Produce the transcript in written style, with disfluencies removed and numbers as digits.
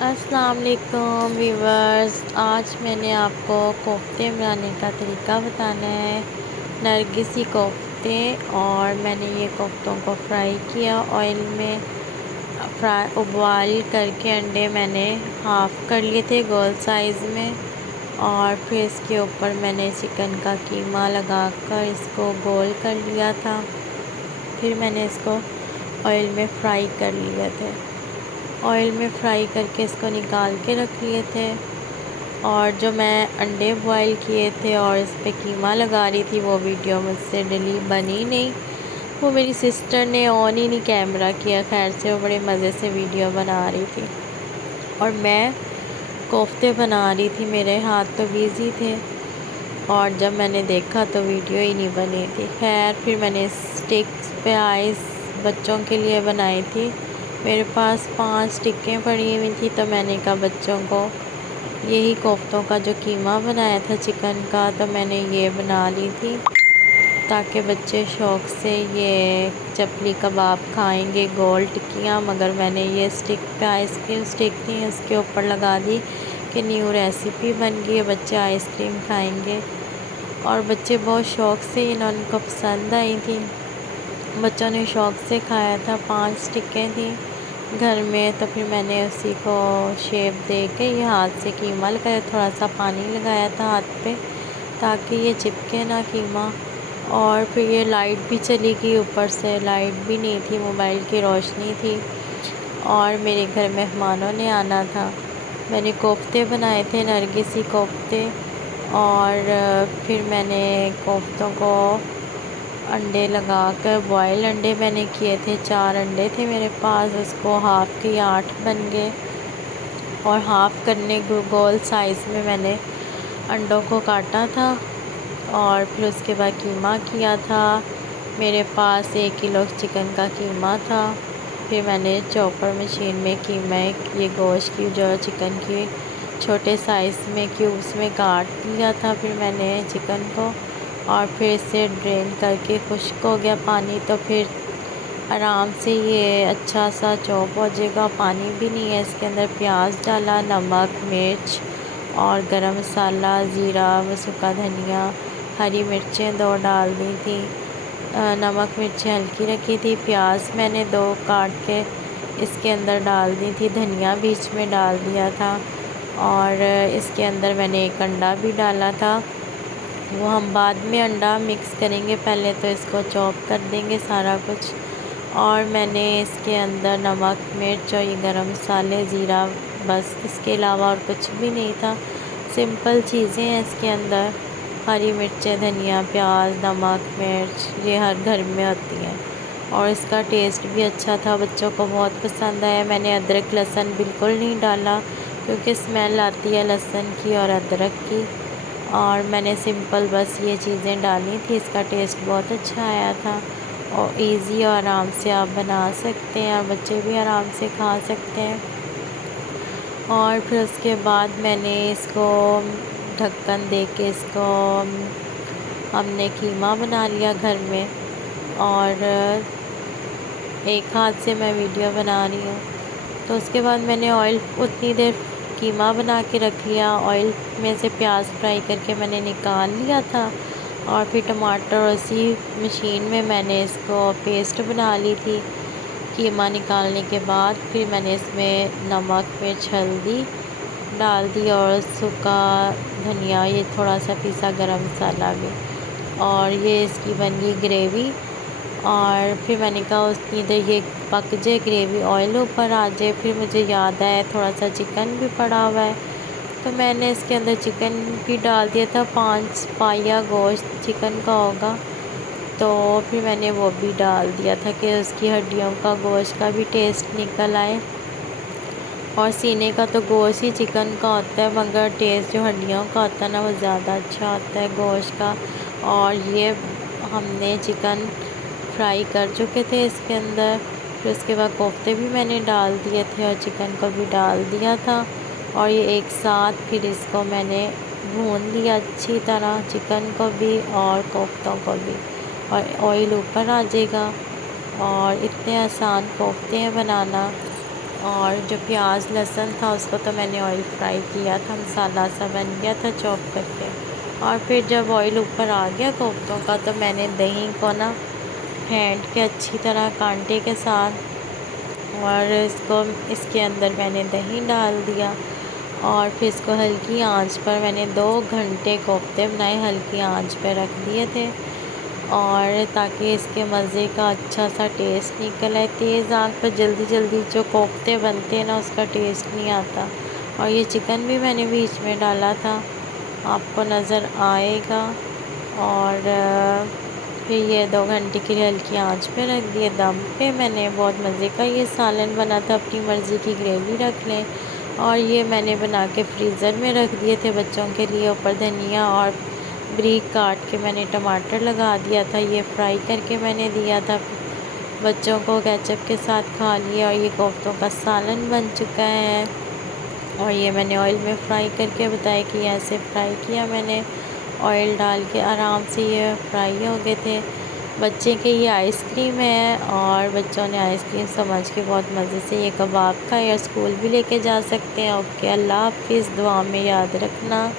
अस्सलाम वालेकुम व्यूवर्स। आज मैंने आपको कोफ्ते बनाने का तरीका बताना है, नरगिसी कोफ्ते। और मैंने ये कोफ्तों को फ्राई किया ऑयल में। उबाल करके अंडे मैंने हाफ़ कर लिए थे गोल साइज़ में, और फिर इसके ऊपर मैंने चिकन का कीमा लगाकर इसको गोल कर लिया था। फिर मैंने इसको ऑयल में फ्राई कर लिए थे। ऑयल में फ्राई करके इसको निकाल के रख लिए थे। और जो मैं अंडे बॉईल किए थे और इस पे कीमा लगा रही थी, वो वीडियो मुझसे डिलीट बनी नहीं। वो मेरी सिस्टर ने ऑन ही नहीं कैमरा किया। खैर से वो बड़े मज़े से वीडियो बना रही थी और मैं कोफ्ते बना रही थी। मेरे हाथ तो बिज़ी थे और जब मैंने देखा तो वीडियो ही नहीं बनी थी। खैर फिर मैंने स्टिक्स पे आइस बच्चों के लिए बनाई थी। मेरे पास 5 स्टिकें पड़ी हुई थी, तो मैंने कहा बच्चों को यही कोफ्तों का जो कीमा बनाया था चिकन का, तो मैंने ये बना ली थी ताकि बच्चे शौक़ से ये चपली कबाब खाएंगे, गोल टिक्कियाँ। मगर मैंने ये स्टिक पे आइसक्रीम स्टिक थी, उसके ऊपर लगा दी कि न्यू रेसिपी बन गई है, बच्चे आइसक्रीम खाएंगे। और बच्चे बहुत शौक़ से, इनको पसंद आई थी, बच्चों ने शौक़ से खाया था। 5 स्टिकें थी घर में, तो फिर मैंने उसी को शेप दे के ये हाथ से कीमा लगाया, थोड़ा सा पानी लगाया था हाथ पे ताकि ये चिपके ना कीमा। और फिर ये लाइट भी चली गई, ऊपर से लाइट भी नहीं थी, मोबाइल की रोशनी थी और मेरे घर मेहमानों ने आना था। मैंने कोफ्ते बनाए थे, नरगिसी कोफ्ते। और फिर मैंने कोफ्तों को अंडे लगाकर, बॉयल अंडे मैंने किए थे, 4 अंडे थे मेरे पास, उसको हाफ़ के 8 बन गए। और हाफ़ करने गोल साइज़ में मैंने अंडों को काटा था और फिर उसके बाद कीमा किया था। मेरे पास 1 किलो चिकन का कीमा था। फिर मैंने चॉपर मशीन में कीमा, ये गोश्त की जो चिकन की छोटे साइज़ में क्यूब्स में काट लिया था। फिर मैंने चिकन को, और फिर इसे ड्रेन करके खुश्क हो गया पानी, तो फिर आराम से ये अच्छा सा चॉप हो जाएगा। पानी भी नहीं है इसके अंदर। प्याज डाला, नमक, मिर्च और गरम मसाला, ज़ीरा व सूखा धनिया, हरी मिर्चें 2 डाल दी थी, नमक मिर्चें हल्की रखी थी। प्याज मैंने 2 काट के इसके अंदर डाल दी थी, धनिया बीच में डाल दिया था। और इसके अंदर मैंने 1 अंडा भी डाला था, वो हम बाद में अंडा मिक्स करेंगे, पहले तो इसको चॉप कर देंगे सारा कुछ। और मैंने इसके अंदर नमक, मिर्च और ये गरम मसाले, ज़ीरा, बस इसके अलावा और कुछ भी नहीं था। सिंपल चीज़ें हैं इसके अंदर, हरी मिर्चें, धनिया, प्याज, नमक, मिर्च, ये हर घर में होती हैं। और इसका टेस्ट भी अच्छा था, बच्चों को बहुत पसंद आया। मैंने अदरक लहसुन बिल्कुल नहीं डाला क्योंकि स्मेल आती है लहसुन की और अदरक की। और मैंने सिंपल बस ये चीज़ें डाली थी, इसका टेस्ट बहुत अच्छा आया था। और इजी और आराम से आप बना सकते हैं और बच्चे भी आराम से खा सकते हैं। और फिर उसके बाद मैंने इसको ढक्कन दे के इसको हमने कीमा बना लिया घर में। और एक हाथ से मैं वीडियो बना रही हूँ। तो उसके बाद मैंने ऑयल उतनी देर कीमा बना के रख लिया, ऑयल में से प्याज फ्राई करके मैंने निकाल लिया था। और फिर टमाटर उसी मशीन में मैंने इसको पेस्ट बना ली थी। कीमा निकालने के बाद फिर मैंने इसमें नमक, मिर्च, हल्दी डाल दी और सूखा धनिया, ये थोड़ा सा पिसा गरम मसाला भी। और ये इसकी बन गई ग्रेवी। और फिर मैंने कहा उतनी देर ये पक जाए, ग्रेवी ऑयल ऊपर आ जाए। फिर मुझे याद आया थोड़ा सा चिकन भी पड़ा हुआ है, तो मैंने इसके अंदर चिकन भी डाल दिया था। 5 पाइया गोश्त चिकन का होगा, तो फिर मैंने वो भी डाल दिया था कि उसकी हड्डियों का, गोश्त का भी टेस्ट निकल आए। और सीने का तो गोश्त ही चिकन का होता है, मगर टेस्ट जो हड्डियों का होता है ना, वो ज़्यादा अच्छा होता है गोश्त का। और ये हमने चिकन फ्राई कर चुके थे इसके अंदर। फिर उसके बाद कोफ्ते भी मैंने डाल दिए थे और चिकन को भी डाल दिया था। और ये एक साथ फिर इसको मैंने भून लिया अच्छी तरह, चिकन को भी और कोफ्तों को भी, और ऑयल ऊपर आ जाएगा। और इतने आसान कोफ्ते हैं बनाना। और जो प्याज लहसुन था उसको तो मैंने ऑयल फ्राई किया था, मसाला सा बन गया था चॉप करके। और फिर जब ऑयल ऊपर आ गया कोफ्तों का तो मैंने दही को ना फेंट के अच्छी तरह कांटे के साथ, और इसके अंदर मैंने दही डाल दिया। और फिर इसको हल्की आंच पर मैंने 2 घंटे कोफ्ते बनाए, हल्की आंच पर रख दिए थे, और ताकि इसके मज़े का अच्छा सा टेस्ट निकल आए। तेज़ आंच पर जल्दी जल्दी जो कोफ्ते बनते हैं ना उसका टेस्ट नहीं आता। और ये चिकन भी मैंने बीच में डाला था, आपको नज़र आएगा। और फिर ये 2 घंटे के लिए हल्की आंच पे रख दिए दम पे मैंने। बहुत मज़े का ये सालन बना था, अपनी मर्ज़ी की ग्रेवी रख लें। और ये मैंने बना के फ्रीज़र में रख दिए थे बच्चों के लिए। ऊपर धनिया और ब्रीक काट के मैंने टमाटर लगा दिया था, ये फ्राई करके मैंने दिया था बच्चों को, केचप के साथ खा लिया। और ये कोफ्तों का सालन बन चुका है। और ये मैंने ऑयल में फ्राई करके बताया कि ऐसे फ्राई किया मैंने, ऑयल डाल के आराम से ये फ्राई हो गए थे। बच्चे के ये आइसक्रीम है, और बच्चों ने आइसक्रीम समझ के बहुत मज़े से ये कबाब खाए, और स्कूल भी लेके जा सकते हैं। ओके, अल्लाह हाफिज़, दुआ में याद रखना।